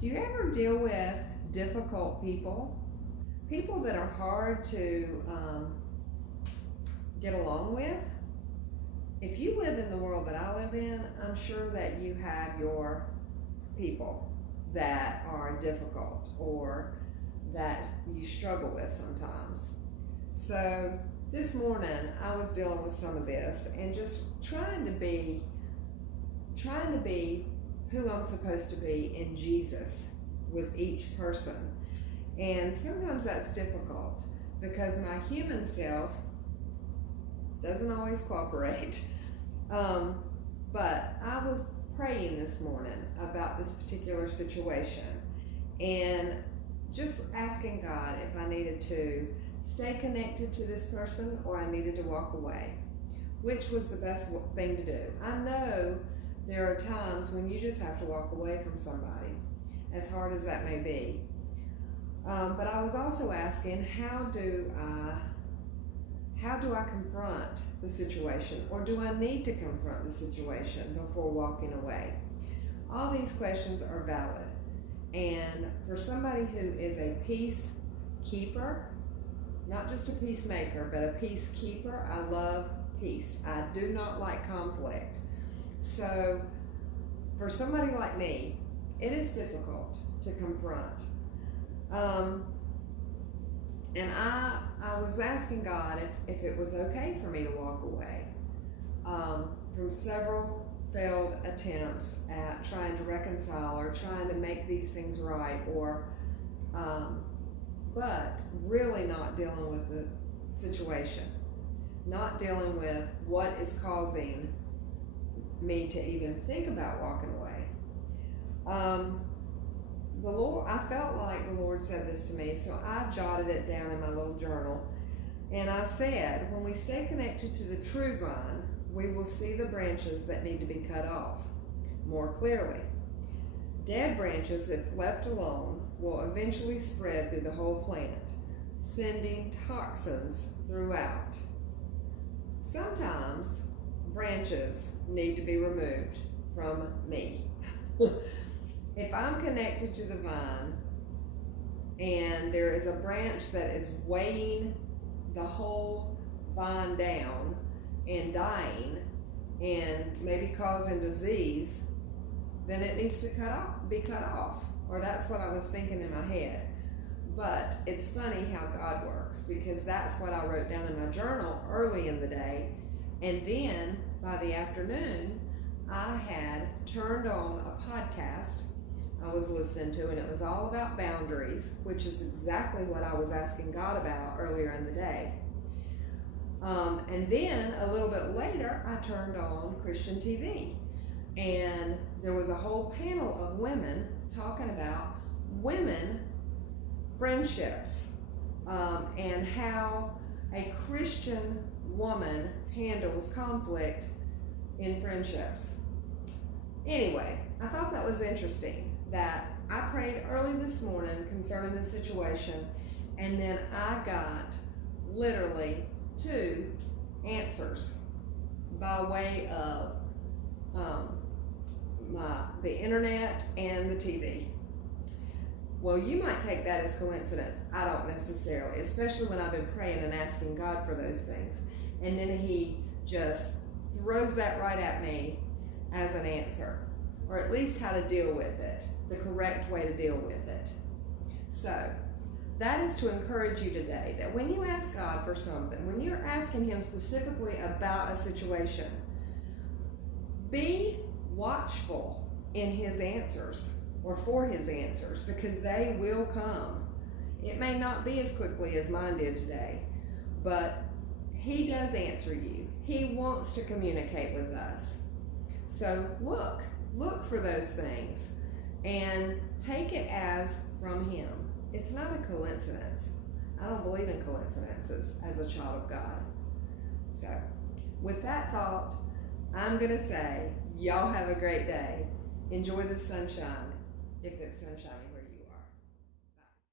Do you ever deal with difficult people? People that are hard to get along with? If you live in the world that I live in, I'm sure that you have your people that are difficult or that you struggle with sometimes. So this morning I was dealing with some of this and just trying to be who I'm supposed to be in Jesus with each person. And sometimes that's difficult because my human self doesn't always cooperate. But I was praying this morning about this particular situation and just asking God if I needed to stay connected to this person or I needed to walk away. Which was the best thing to do? I know there are times when you just have to walk away from somebody, as hard as that may be. But I was also asking, how do I confront the situation, or do I need to confront the situation before walking away? All these questions are valid. And for somebody who is a peacekeeper, not just a peacemaker, but a peacekeeper, I love peace. I do not like conflict. So for somebody like me, it is difficult to confront. And I was asking God if it was okay for me to walk away from several failed attempts at trying to reconcile or trying to make these things right, or but really not dealing with the situation, not dealing with what is causing me to even think about walking away. The Lord, I felt like the Lord said this to me, so I jotted it down in my little journal. And I said, when we stay connected to the true vine, we will see the branches that need to be cut off more clearly. Dead branches, if left alone, will eventually spread through the whole plant, sending toxins throughout. Sometimes branches need to be removed from me. If I'm connected to the vine and there is a branch that is weighing the whole vine down and dying and maybe causing disease, then it needs to be cut off. Or that's what I was thinking in my head. But it's funny how God works, because that's what I wrote down in my journal early in the day. And then by the afternoon, I had turned on a podcast I was listening to, and it was all about boundaries, which is exactly what I was asking God about earlier in the day. And then a little bit later, I turned on Christian TV, and there was a whole panel of women talking about women friendships, and how a Christian woman handles conflict in friendships. Anyway, I thought that was interesting that I prayed early this morning concerning the situation, and then I got literally 2 answers by way of the internet and the TV. Well, you might take that as coincidence. I don't necessarily, especially when I've been praying and asking God for those things. And then He just throws that right at me as an answer, or at least how to deal with it, the correct way to deal with it. So that is to encourage you today that when you ask God for something, when you're asking Him specifically about a situation, be watchful in His answers, or for His answers, because they will come. It may not be as quickly as mine did today, but He does answer you. He wants to communicate with us. So look for those things and take it as from Him. It's not a coincidence. I don't believe in coincidences as a child of God. So with that thought, I'm going to say, y'all have a great day. Enjoy the sunshine, if it's sunshiny.